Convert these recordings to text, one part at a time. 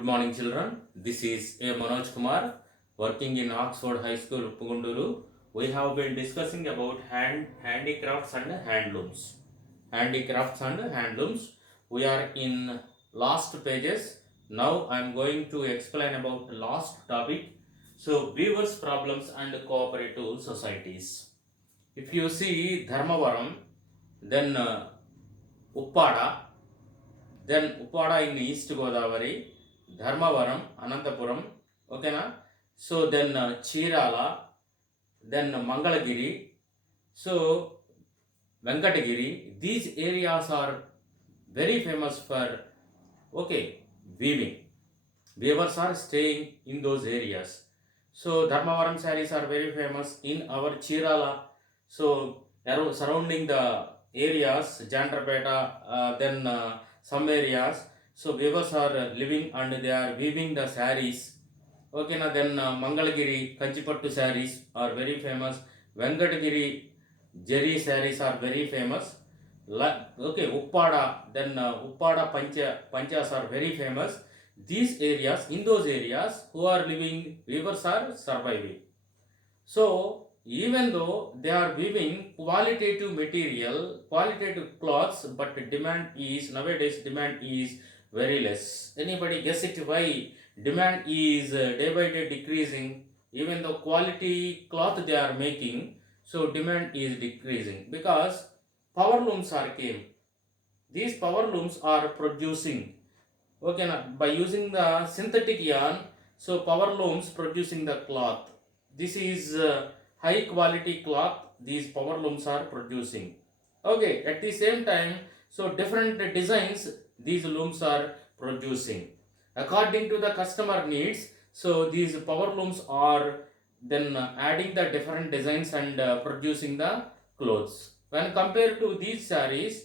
Good morning, children. This is A. Manoj Kumar, working in Oxford High School, Pugunduru. We have been discussing about handicrafts and handlooms. Handicrafts and handlooms. We are in last pages. Now I am going to explain about last topic. So, weavers' problems and cooperative societies. If you see Dharmavaram, then Uppada, then Uppada in East Godavari, Dharmavaram, Anantapuram, okay na? So then Chirala, then Mangalagiri, so Venkatagiri, these areas are very famous for, okay, weaving. Weavers are staying in those areas. So Dharmavaram sarees are very famous in our Chirala. So surrounding the areas, Jandrapeta, then some areas. So weavers are living and they are weaving the sarees. Okay, now then Mangalagiri, Kanchipattu sarees are very famous. Venkatagiri, Jerry sarees are very famous. Okay, Uppada, then Uppada Panchas are very famous. These areas, in those areas, who are living, weavers are surviving. So, even though they are weaving qualitative material, qualitative cloths, but nowadays demand is very less. Anybody guess it why demand is day by day decreasing? Even though quality cloth they are making, so demand is decreasing because power looms are came. These power looms are producing, okay, by using the synthetic yarn. So power looms producing the cloth. This is high quality cloth these power looms are producing. Okay, at the same time, so different designs these looms are producing according to the customer needs. So these power looms are then adding the different designs and producing the clothes. When compared to these sarees,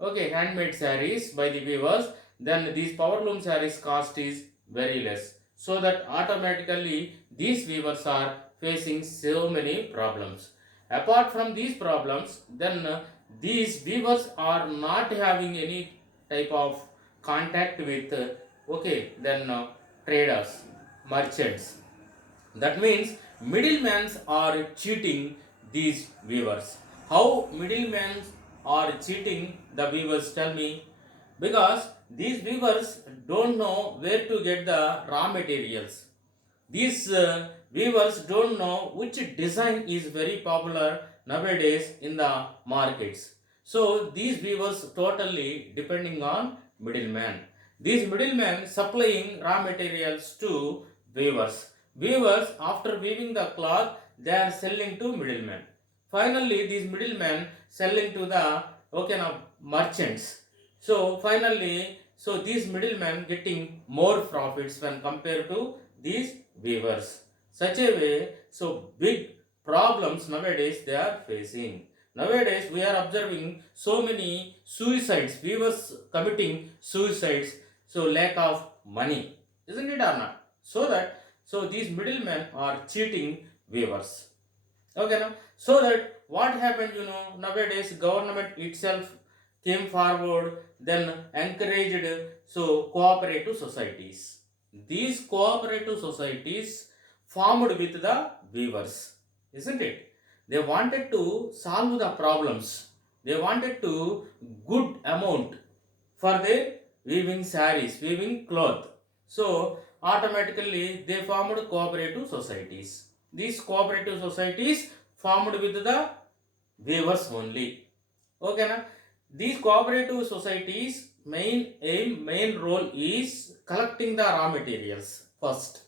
okay, handmade sarees by the weavers, then these power loom sarees cost is very less. So that automatically these weavers are facing so many problems. Apart from these problems, then these weavers are not having any type of contact with okay, then traders, merchants. That means middlemen are cheating these weavers. How middlemen are cheating the weavers? Tell me. Because these weavers don't know where to get the raw materials. These weavers don't know which design is very popular nowadays in the markets. So these weavers totally depending on middlemen. These middlemen supplying raw materials to weavers. Weavers, after weaving the cloth, they are selling to middlemen. Finally, these middlemen selling to the okay now merchants. So finally, so these middlemen getting more profits when compared to these weavers. Such a way, so big problems nowadays they are facing. Nowadays we are observing so many suicides, weavers committing suicides, so lack of money, isn't it or not? So these middlemen are cheating weavers. Okay, now so that what happened, nowadays government itself came forward, then encouraged so cooperative societies. These cooperative societies formed with the weavers, isn't it? They wanted to solve the problems. They wanted to good amount for their weaving sarees, weaving cloth. So automatically they formed cooperative societies. These cooperative societies formed with the weavers only. Okay, na? These cooperative societies main role is collecting the raw materials first.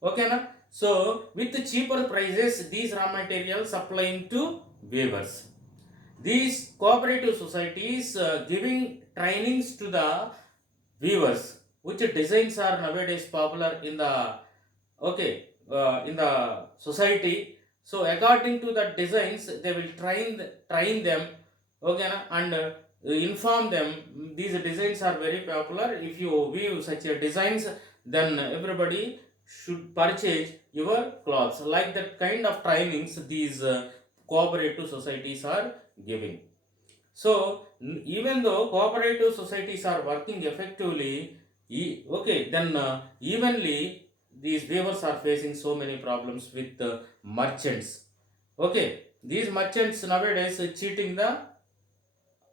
Okay, na? So with cheaper prices, these raw materials supplying to weavers. These cooperative societies giving trainings to the weavers, which designs are nowadays popular in the okay in the society. So according to the designs, they will train them, okay, and inform them. These designs are very popular. If you weave such a designs, then everybody should purchase your clothes. Like that kind of trainings, these cooperative societies are giving. So even though cooperative societies are working effectively, Okay, then evenly these weavers are facing so many problems with merchants. Okay, these merchants nowadays cheating the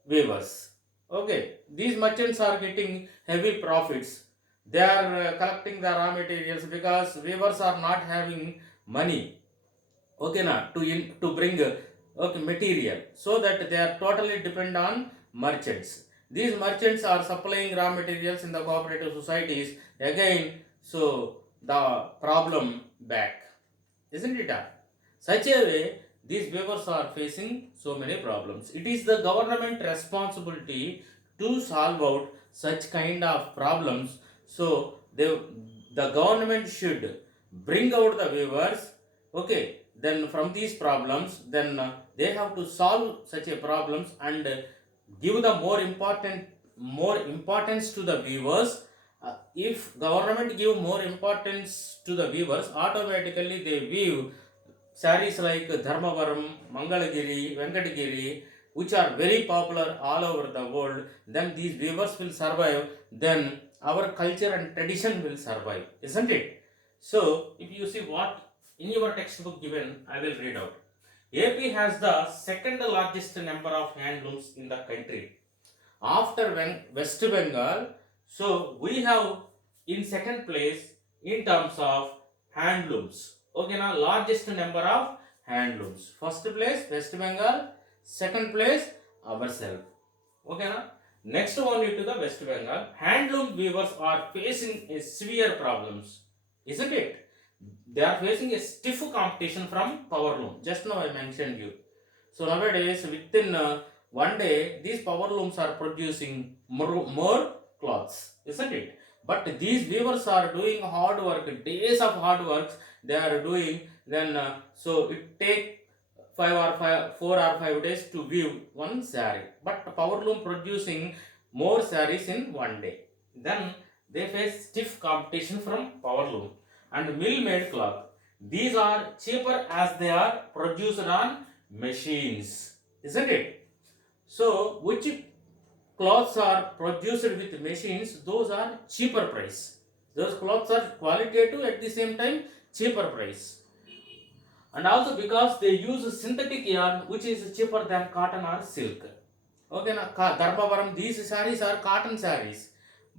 weavers. Okay, these merchants are getting heavy profits. They are collecting the raw materials because weavers are not having money. Okay, na to bring okay material, so that they are totally depend on merchants. These merchants are supplying raw materials in the cooperative societies again. So the problem back, isn't it? Such a way, these weavers are facing so many problems. It is the government responsibility to solve out such kind of problems. So the government should bring out the weavers. Okay, then from these problems, then they have to solve such a problems and give the more importance to the weavers. If government give more importance to the weavers, automatically they weave sarees like Dharmavaram, Mangalagiri, Venkatagiri, which are very popular all over the world, then these weavers will survive, then our culture and tradition will survive, isn't it? So, if you see what in your textbook given, I will read out. AP has the second largest number of handlooms in the country. After West Bengal, so we have in second place in terms of handlooms. Okay, now largest number of handlooms. First place West Bengal, second place ourselves. Okay, now next one to the West Bengal. Handloom weavers are facing a severe problems, isn't it? They are facing a stiff competition from power loom. Just now I mentioned you. So nowadays, within one day, these power looms are producing more cloths, isn't it? But these weavers are doing hard work, days of hard work they are doing. Then so it take 4 or 5 days to weave one saree. But power loom producing more sarees in one day. Then they face stiff competition from power loom and mill made cloth. These are cheaper as they are produced on machines, isn't it? So, which cloths are produced with machines, those are cheaper price. Those cloths are qualitative at the same time cheaper price. And also because they use synthetic yarn which is cheaper than cotton or silk. Okay, na Dharmavaram, these sarees are cotton sarees,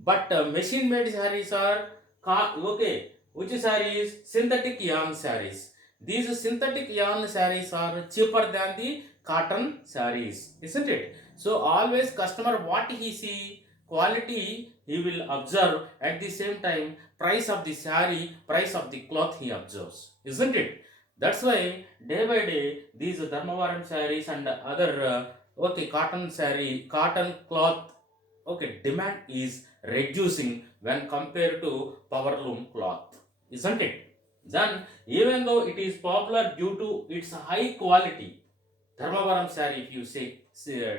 but machine made sarees are okay. Which sarees? Synthetic yarn sarees. These synthetic yarn sarees are cheaper than the cotton sarees, isn't it? So always customer what he see quality he will observe, at the same time price of the saree, price of the cloth he observes, isn't it? That's why day by day these Dharmavaram sarees and other okay cotton saree, cotton cloth, okay demand is reducing when compared to power loom cloth, isn't it? Then even though it is popular due to its high quality, Dharmavaram saree, if you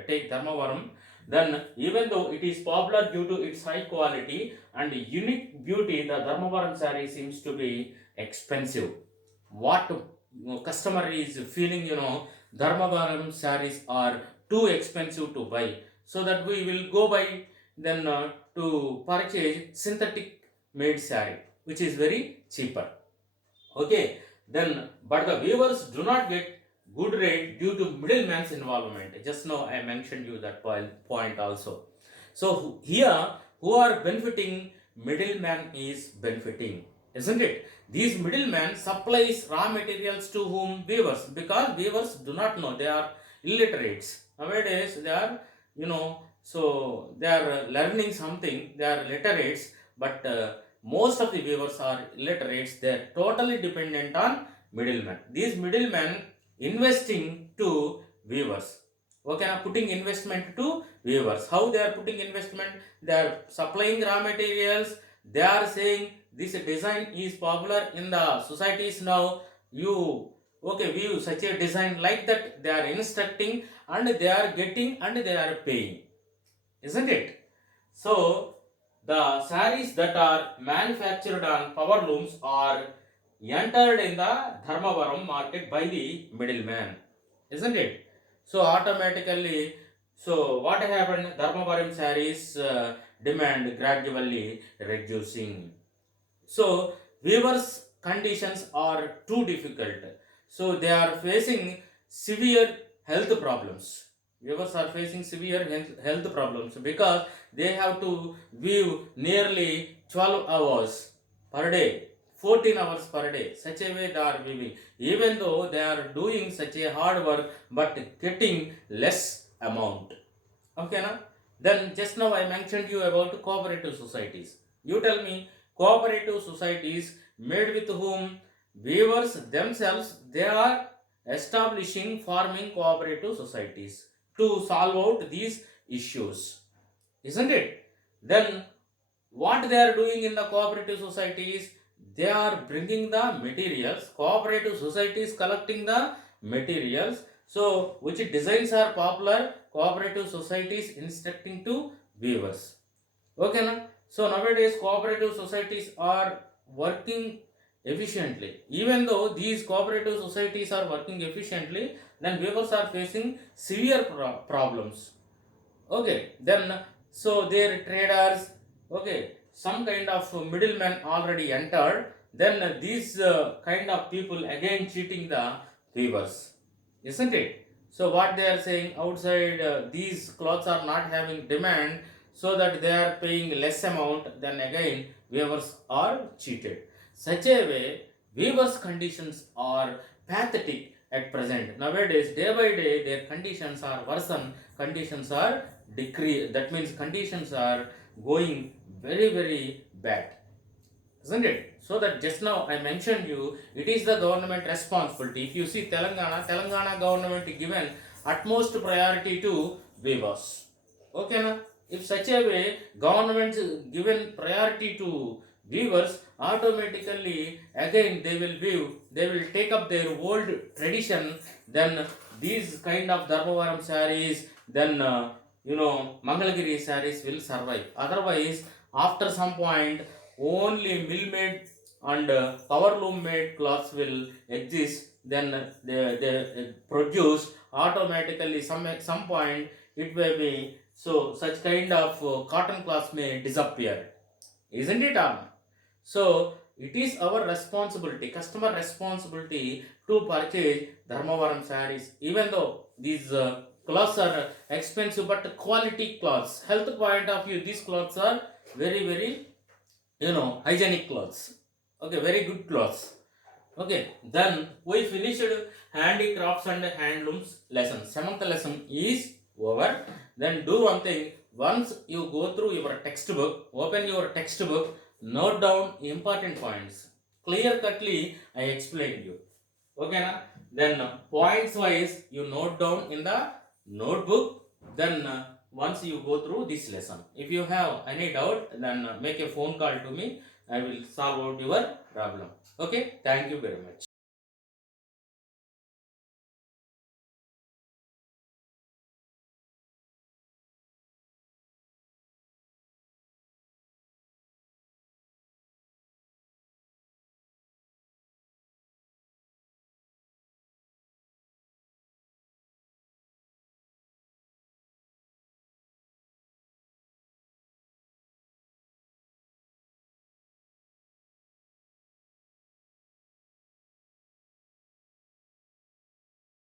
take Dharmavaram, then even though it is popular due to its high quality and unique beauty, the Dharmavaram saree seems to be expensive. What customer is feeling, Dharmavaram sarees are too expensive to buy, so that we will go by then to purchase synthetic made saree, which is very cheaper. Okay, then but the weavers do not get good rate due to middleman's involvement. Just now I mentioned you that point also. So here, who are benefiting? Middleman is benefiting, isn't it? These middlemen supplies raw materials to whom? Weavers, because weavers do not know, they are illiterates. Nowadays they are, so they are learning something, they are literates, but most of the weavers are illiterates. They are totally dependent on middlemen. These middlemen investing to weavers. Okay, putting investment to weavers. How they are putting investment? They are supplying raw materials. They are saying this design is popular in the societies now. You okay? View such a design like that. They are instructing and they are getting and they are paying, isn't it? So the sarees that are manufactured on power looms are entered in the Dharmavaram market by the middleman, isn't it? So automatically, so what happened? Dharmavaram sarees demand gradually reducing. So weavers conditions are too difficult. So they are facing severe health problems. Weavers are facing severe health problems because they have to weave nearly 12 hours per day, 14 hours per day. Such a way they are weaving. Even though they are doing such a hard work but getting less amount. Okay, na? Then just now I mentioned you about cooperative societies. You tell me, cooperative societies made with whom? Weavers themselves, they are establishing farming cooperative societies to solve out these issues, isn't it? Then what they are doing in the cooperative societies? They are bringing the materials. Cooperative societies collecting the materials. So which designs are popular? Cooperative societies instructing to weavers. Okay, na? So nowadays cooperative societies are working efficiently. Even though these cooperative societies are working efficiently, then weavers are facing severe problems. Okay, then so their traders, okay, some kind of middlemen already entered. Then these kind of people again cheating the weavers, isn't it? So what they are saying outside, these clothes are not having demand, so that they are paying less amount. Then again weavers are cheated. Such a way, weavers' conditions are pathetic at present. Nowadays, day by day, their conditions are worsen. Conditions are decrease. That means conditions are going very very bad, isn't it? So that just now I mentioned you, it is the government responsibility. If you see Telangana government given utmost priority to weavers. Okay, na? If such a way government given priority to weavers, automatically again they will weave, they will take up their old tradition. Then these kind of Dharmavaram sarees, then Mangalagiri sarees will survive. Otherwise, after some point, only mill made and power loom made cloths will exist. Then they produce automatically. Some point it will be, so such kind of cotton cloths may disappear, isn't it? So it is our responsibility, customer responsibility, to purchase Dharmavaram sarees. Even though these clothes are expensive, but quality clothes, health point of view, these clothes are very very hygienic clothes. Okay, very good clothes. Okay, then we finished handicrafts and handlooms lesson. Seventh lesson is over. Then do one thing. Once you go through your textbook, open your textbook, note down important points. Clear cutly, I explained you. Okay, na? Then points wise, you note down in the notebook. Then once you go through this lesson, if you have any doubt, then make a phone call to me. I will solve out your problem. Okay, thank you very much.